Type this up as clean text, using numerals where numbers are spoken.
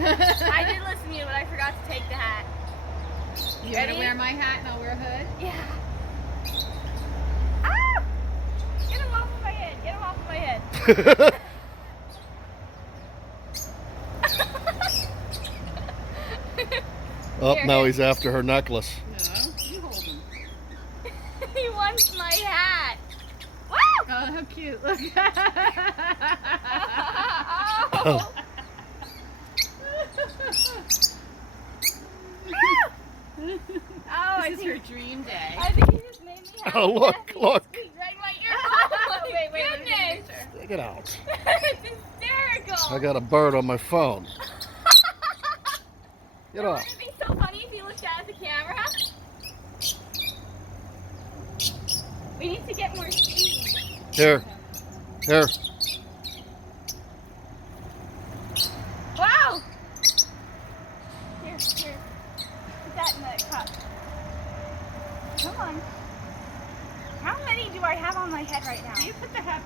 I did listen to you, but I forgot to take the hat. You want to wear my hat and I'll wear a hood? Yeah. Ah! Get him off of my head. Get him off of my head. Oh, Here, now here. he's after her necklace. No, you hold him. He wants my hat. Woo! Oh, how cute. Look. Oh. Oh, This is her dream day. I think he just made me happy. Oh, look, look. He's right in my ear. Oh, Wait, wait, let me get a goodness. picture. Take it out. It's hysterical. I got a bird on my phone. Get off. Wouldn't it be so funny if he looked at the camera? We need to get more speed. Here. Here. Wow! Here, here. Put that in the cup. Come on. How many do I have on my head right now? You put the hat